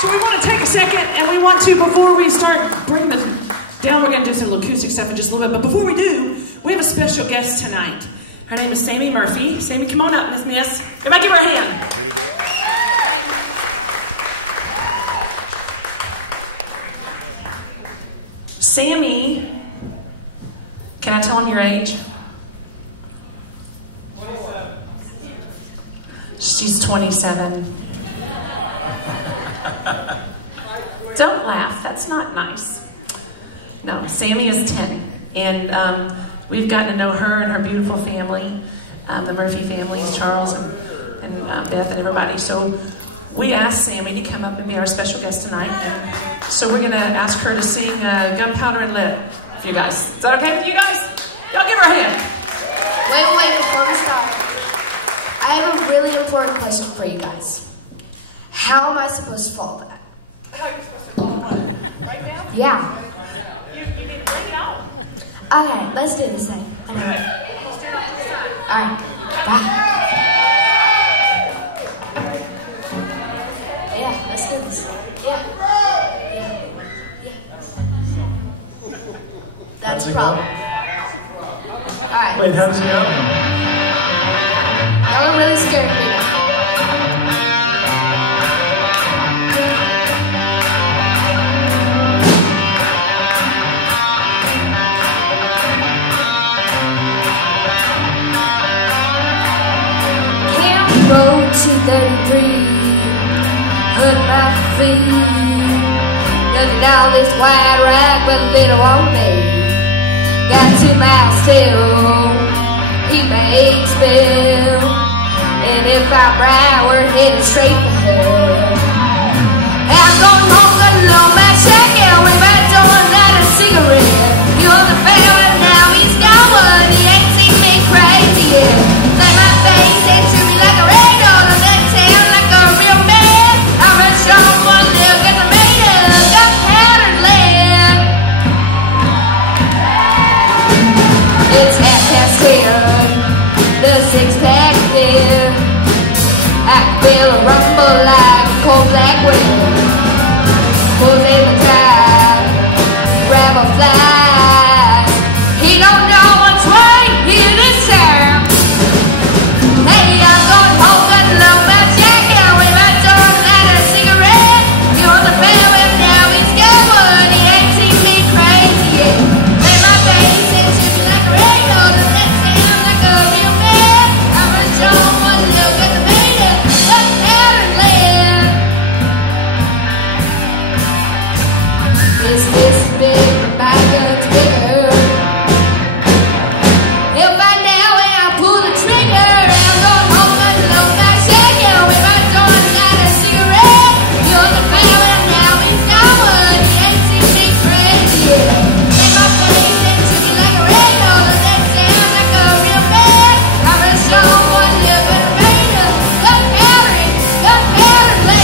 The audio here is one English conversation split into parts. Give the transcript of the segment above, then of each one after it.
So we want to take a second, and we want to, before we start bringing this down, we're going to do some acoustic stuff in just a little bit. But before we do, we have a special guest tonight. Her name is Sami Murphy. Sami, come on up, Miss. Everybody give her a hand. Sami, can I tell him your age? 27. She's 27. Don't laugh, that's not nice. No, Sami is 10. And we've gotten to know her and her beautiful family, the Murphy families, Charles and Beth and everybody. So we asked Sami to come up and be our special guest tonight. And so we're going to ask her to sing Gunpowder and Lead for you guys. Is that okay with you guys? Y'all give her a hand. Wait, before we start, I have a really important question for you guys. How am I supposed to follow that? How are you supposed to follow what? Right now? Yeah. You need to bring it out. Okay, let's do this thing. Anyway. Let's do it on this side. Alright, bye. Yeah, let's do this. Yeah. That's the problem. Alright. Wait, how does it go? Y'all are really scared of me now. Road 233, hurt my feet. Nothing down this wide ride, but a little on me. Got 2 miles still, he may spill. And if I'm right, we're headed straight for hell. I'm going home, gonna load my check, and we might don't light a cigarette. You're the family now, he's got one, he ain't seen me crazy yet. Like my face, they treat me like a radio, and that town like a real man. I'm a strong one, they'll get the made of gunpowder land. It's 10:30, the 6-pack there. I can feel a rumble like a cold black wind. Pulls in the tide, grab a fly. He don't know what's right here this time. Hey, I'm going home, gonna load my jacket. We might don't light a cigarette. You're the family now, he's got one. He ain't seen me crazy yet. Play my bass and shoot me like a radio. Does that sound like a real man? I'm a strong one, look at the maiden. Gunpowder land. Is this big? My gun's bigger. He'll find out when I pull the trigger. I'm going home and load my shaker. We might don't light a cigarette. You're the family now, he's got one. He ain't seen me crazy yet. Take my face and shoot me like a radio. Does that sound like a real man? I'm a strong one, look at the maiden. Gunpowder land. Gunpowder land.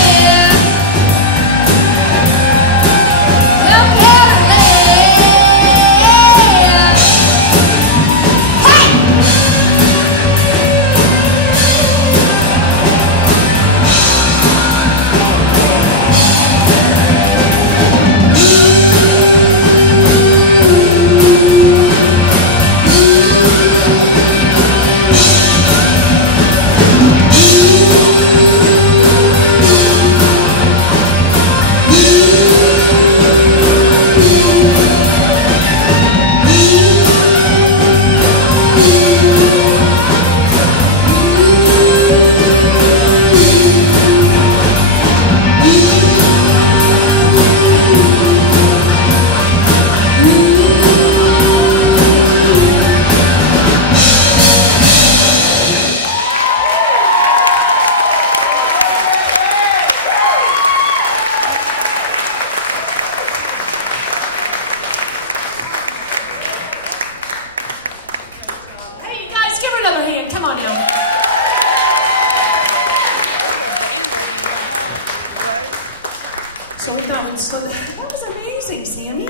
Hey, you guys, give her another hand. Come on now. So we thought we'd slow that. That was amazing, Sami.